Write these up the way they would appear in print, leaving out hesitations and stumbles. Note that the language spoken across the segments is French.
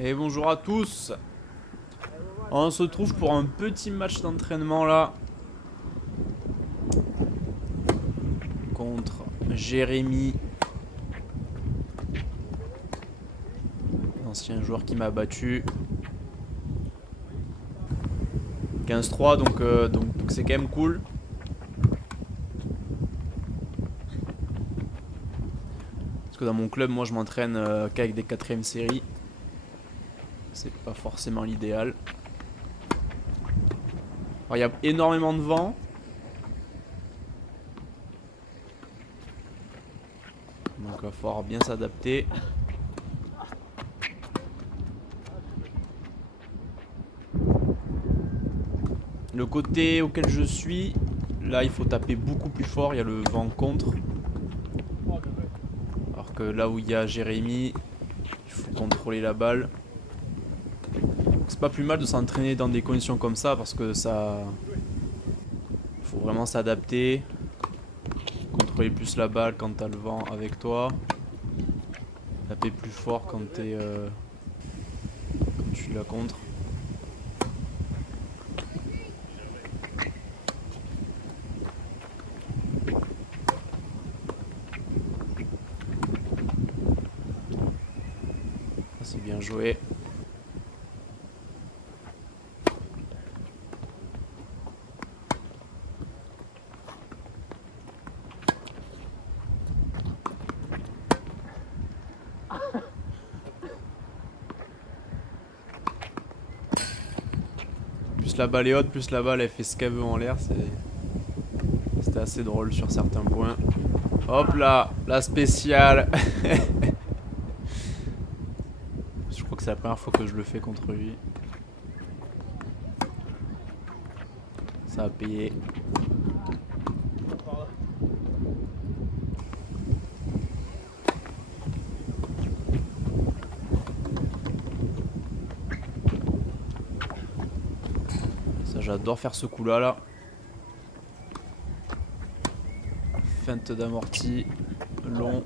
Et bonjour à tous. On se retrouve pour un petit match d'entraînement là contre Jérémy, l'ancien joueur qui m'a battu. 15-3 donc c'est quand même cool. Parce que dans mon club moi je m'entraîne qu'avec des 4ème séries. C'est pas forcément l'idéal. Alors il y a énormément de vent. Donc il va falloir bien s'adapter. Le côté auquel je suis, là il faut taper beaucoup plus fort, il y a le vent contre. Alors que là où il y a Jérémy, il faut contrôler la balle. C'est pas plus mal de s'entraîner dans des conditions comme ça parce que ça... faut vraiment s'adapter. Contrôler plus la balle quand t'as le vent avec toi. Taper plus fort quand quand tu la contre. C'est bien joué. Plus la balle est haute, plus la balle elle fait ce qu'elle veut en l'air. C'était assez drôle sur certains points. Hop là, la spéciale. Je crois que c'est la première fois que je le fais contre lui. Ça a payé. Ça, j'adore faire ce coup là. Feinte d'amorti, long.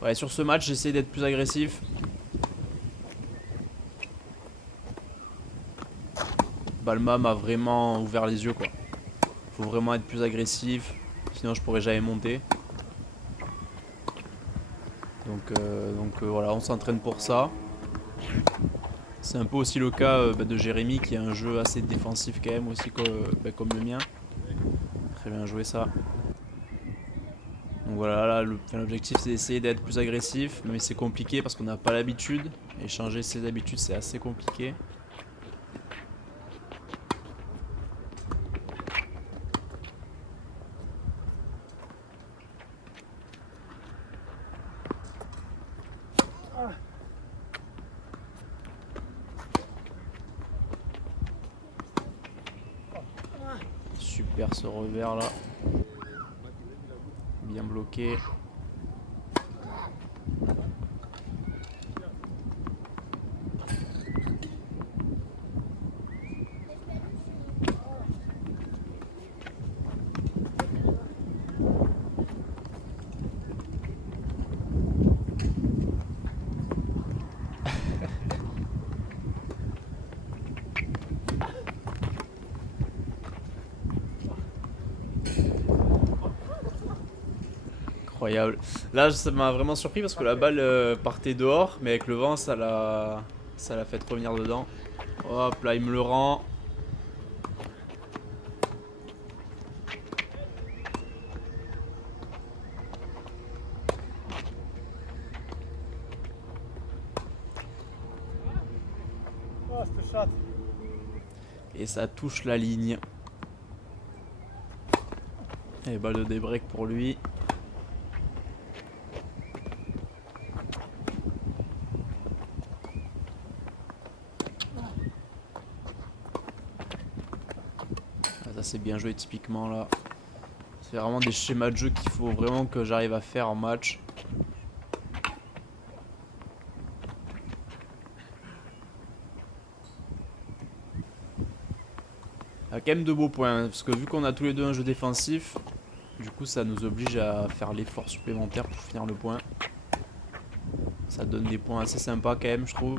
Ouais, sur ce match, j'essaie d'être plus agressif. Balma m'a vraiment ouvert les yeux, quoi. Faut vraiment être plus agressif, sinon je pourrais jamais monter. Donc voilà, on s'entraîne pour ça. C'est un peu aussi le cas de Jérémy qui a un jeu assez défensif quand même aussi comme le mien. Très bien joué ça. Donc voilà, là l'objectif c'est d'essayer d'être plus agressif, mais c'est compliqué parce qu'on n'a pas l'habitude. Et changer ses habitudes c'est assez compliqué. Super ce revers là. Bien bloqué. Incroyable. Là, ça m'a vraiment surpris parce que la balle partait dehors, mais avec le vent, ça l'a fait revenir dedans. Hop, là, il me le rend. Et ça touche la ligne. Et balle de débreak pour lui. Ah, ça c'est bien joué typiquement là. C'est vraiment des schémas de jeu qu'il faut vraiment que j'arrive à faire en match. Il y a quand même de beaux points, parce que vu qu'on a tous les deux un jeu défensif, du coup ça nous oblige à faire l'effort supplémentaire pour finir le point. Ça donne des points assez sympas quand même, je trouve.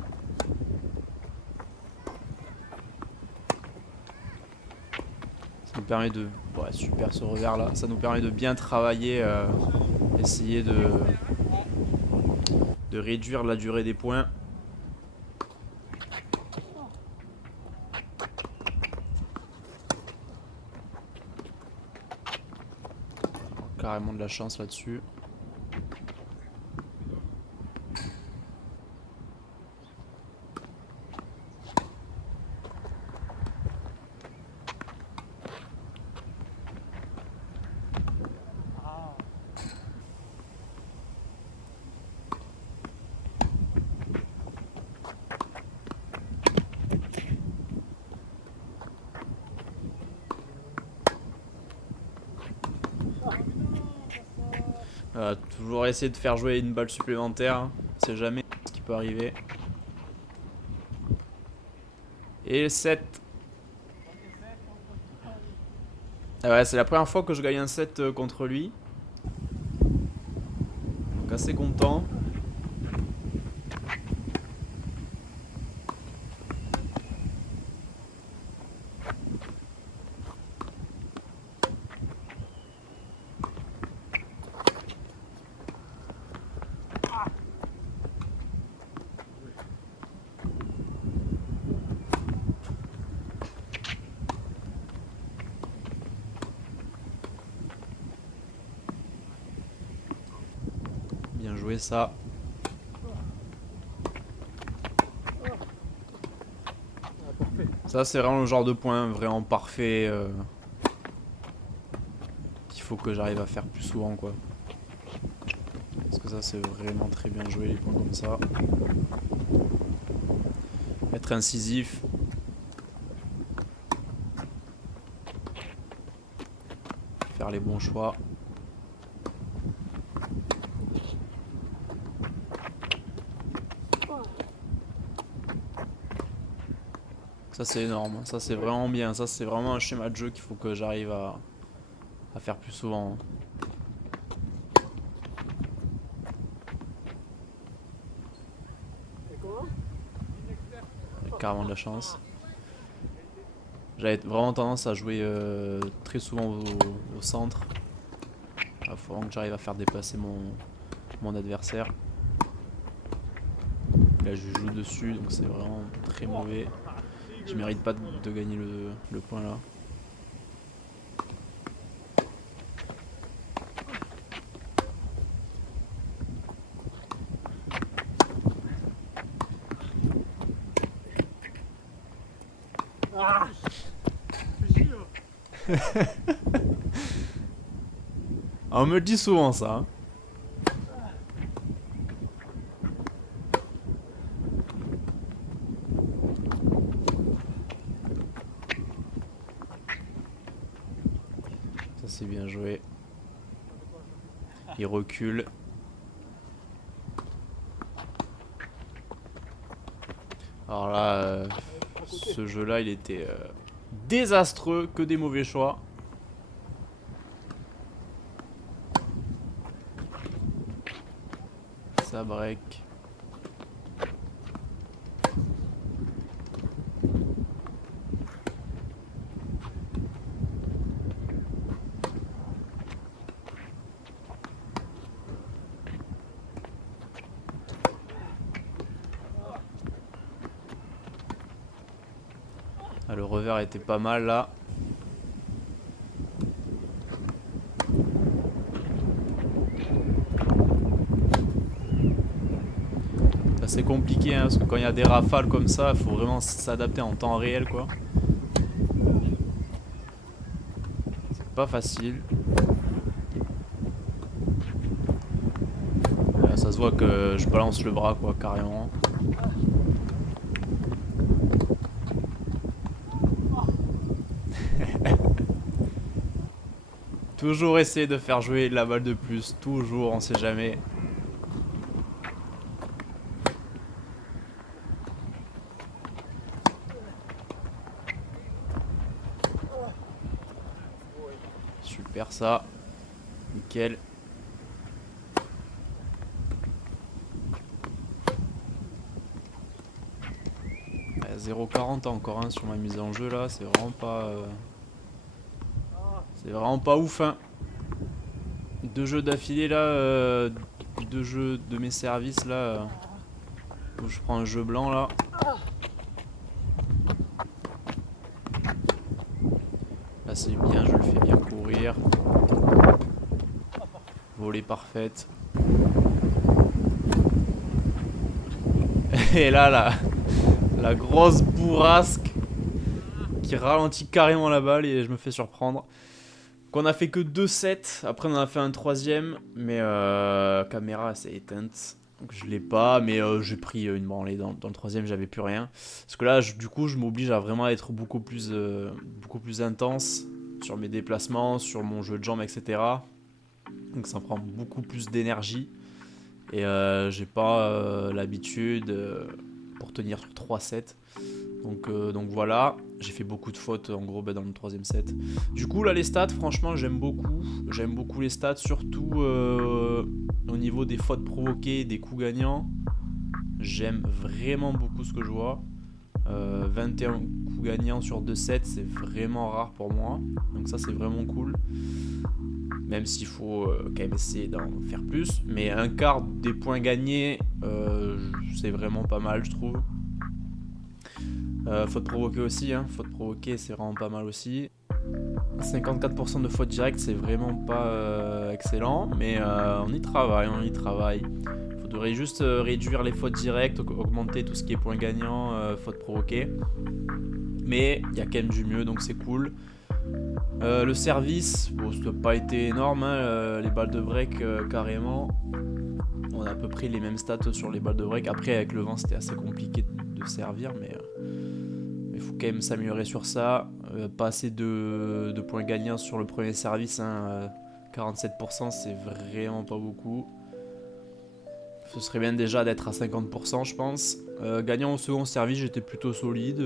Ça nous permet de... Ouais, super ce revers là. Ça nous permet de bien travailler, essayer de réduire la durée des points. Carrément de la chance là-dessus. Toujours essayer de faire jouer une balle supplémentaire. Hein. On sait jamais ce qui peut arriver. Et 7. Ah ouais, c'est la première fois que je gagne un 7 contre lui. Donc assez content. Bien joué ça. Ça c'est vraiment le genre de point vraiment parfait qu'il faut que j'arrive à faire plus souvent quoi. Parce que ça c'est vraiment très bien joué les points comme ça. Être incisif. Faire les bons choix. Ça c'est énorme, ça c'est vraiment bien, ça c'est vraiment un schéma de jeu qu'il faut que j'arrive à faire plus souvent. J'ai carrément de la chance. J'avais vraiment tendance à jouer très souvent au centre. Il faut vraiment que j'arrive à faire dépasser mon adversaire. Là je joue dessus donc c'est vraiment très mauvais. Je mérite pas de gagner le point là. On me le dit souvent ça. Hein. Ça c'est bien joué. Il recule. Alors là, ce jeu là il était désastreux, que des mauvais choix. Ça break. Ah, le revers était pas mal là. C'est compliqué hein, parce que quand il y a des rafales comme ça, il faut vraiment s'adapter en temps réel quoi. C'est pas facile. Ça se voit que je balance le bras quoi carrément. Toujours essayer de faire jouer la balle de plus, toujours, on sait jamais. Super ça. Nickel. 0,40 encore hein, sur ma mise en jeu là, c'est vraiment pas ouf hein. 2 jeux d'affilée là, 2 jeux de mes services là, où je prends un jeu blanc là. Là c'est bien, je le fais bien courir. Volée parfaite. Et là, la grosse bourrasque qui ralentit carrément la balle et je me fais surprendre. Donc on a fait que 2 sets, après on en a fait un troisième, mais caméra s'est éteinte. Donc je l'ai pas, mais j'ai pris une branlée dans le troisième, j'avais plus rien. Parce que là, du coup, je m'oblige à vraiment être beaucoup plus intense sur mes déplacements, sur mon jeu de jambes, etc. Donc ça prend beaucoup plus d'énergie. Et j'ai pas l'habitude pour tenir sur 3 sets. Donc voilà, j'ai fait beaucoup de fautes en gros dans le troisième set. Du coup là les stats franchement j'aime beaucoup les stats, surtout au niveau des fautes provoquées et des coups gagnants. J'aime vraiment beaucoup ce que je vois. 21 coups gagnants sur 2 sets, c'est vraiment rare pour moi, donc ça c'est vraiment cool. Même s'il faut quand même essayer d'en faire plus, mais un quart des points gagnés, c'est vraiment pas mal je trouve. Faute provoquée aussi, hein. Faute provoquée c'est vraiment pas mal aussi. 54% de fautes directes c'est vraiment pas excellent, mais on y travaille. Faudrait juste réduire les fautes directes, augmenter tout ce qui est points gagnants, fautes provoquées. Mais il y a quand même du mieux donc c'est cool. Le service, bon, ça n'a pas été énorme, hein, les balles de break carrément. On a à peu près les mêmes stats sur les balles de break. Après avec le vent c'était assez compliqué de servir, mais il faut quand même s'améliorer sur ça. Pas assez de points gagnants sur le premier service, hein, 47% c'est vraiment pas beaucoup. Ce serait bien déjà d'être à 50% je pense. Gagnant au second service j'étais plutôt solide.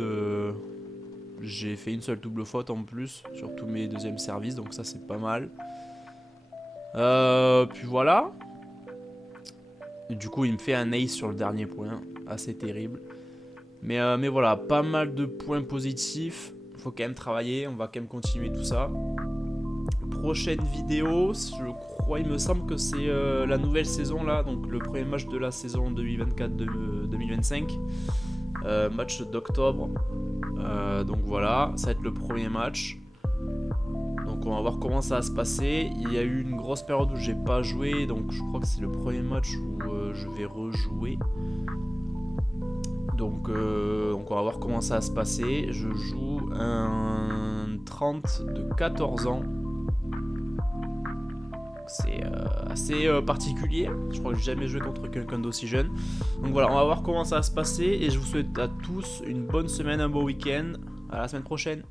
J'ai fait une seule double faute en plus sur tous mes deuxièmes services, donc ça c'est pas mal. Puis voilà. Et du coup il me fait un ace sur le dernier point, assez terrible. Mais voilà, pas mal de points positifs. Faut quand même travailler, on va quand même continuer tout ça. Prochaine vidéo, je crois, il me semble que c'est la nouvelle saison là, donc le premier match de la saison 2024-2025. Match d'octobre. Donc voilà, ça va être le premier match. Donc on va voir comment ça va se passer. Il y a eu une grosse période où j'ai pas joué, donc je crois que c'est le premier match où je vais rejouer. Donc on va voir comment ça va se passer. Je joue un 30 de 14 ans. C'est assez particulier. Je crois que j'ai jamais joué contre quelqu'un d'aussi jeune. Donc voilà, on va voir comment ça va se passer. Et je vous souhaite à tous une bonne semaine, un beau week-end. À la semaine prochaine.